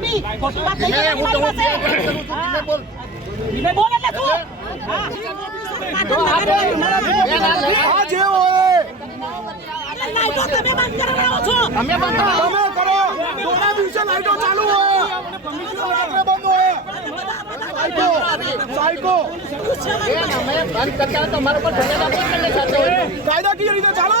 બી ખોટી વાત નહીં મેં હું. તો. હા. બોલ. ધીમે બોલ એટલે તું હા. કાયદાકીય રીતે ચાલો.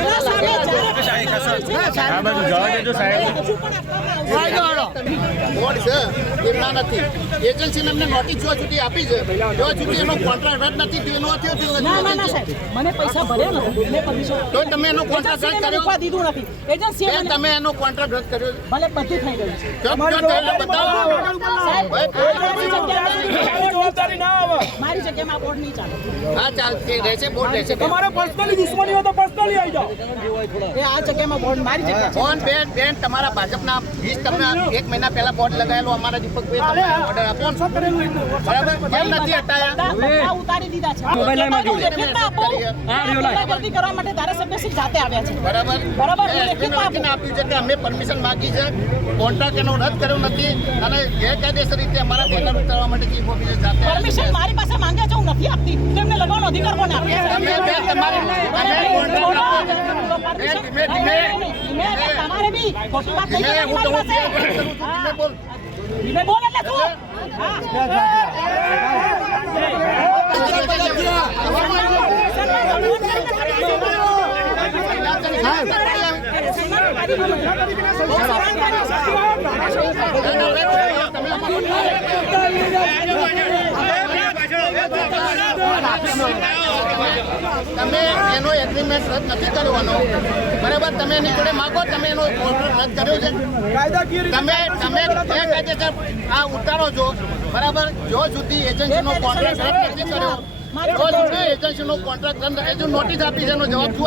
છે એમના નથી એજન્સીને છૂટી આપી છે જો છૂટી એનો કોન્ટ્રાક્ટ રદ નથી મને પૈસા ભર્યા તો તમે એનો કોન્ટ્રાક્ટ તમે એનો કોન્ટ્રાક્ટ રદ કર્યો ભલે બધું થઈ ગયું છે રહેશે બોર્ડ રહેશે આ જગ્યામાં કોણ બેન બેન તમારા ભાજપના તમને એક મહિના પહેલા બોર્ડ લગાવેલો અમારા દીપકભાઈ ઓર્ડર આપો બરાબર? કેમ નથી હટાયા? ઉતારી દીધા છે. કરવા માટે જાતે આવ્યા છે. બરાબર? બરાબર, આપ્યું કે અમે પરમિશન માંગી છે. કોન્ટ્રાક્ટ એનો રદ કર્યો નથી. અને ગેરકાયદેસર રીતે અમારા બેનર ઉતારવા માટે ચીફ ઓફિસર જાતે પરમિશન મારી પાસે માંગે છે હું નથી આપતી. તેમને લગાવવાનો અધિકાર કોને આપે છે? તમે બેન તમારી તમે તમારે બી ખોટી વાત કરવાની હું મારી પાસે. ધીમે બોલ. એટલે તું હા. તમે એનો એગ્રીમેન્ટ રદ નથી કરવાનો. બરાબર તમે એની જોડે માગો તમે એનો કોન્ટ્રાક્ટ રદ કર્યો છે. તમે તમે ગેરકાયદેસર આ ઉતારો છો બરાબર જો સુધી એજન્સીનો કોન્ટ્રાક્ટ રદ નથી કર્યો જો સુધી એજન્સીનો કોન્ટ્રાક્ટ રદ હજુ નોટિસ આપી છે એનો જવાબ શું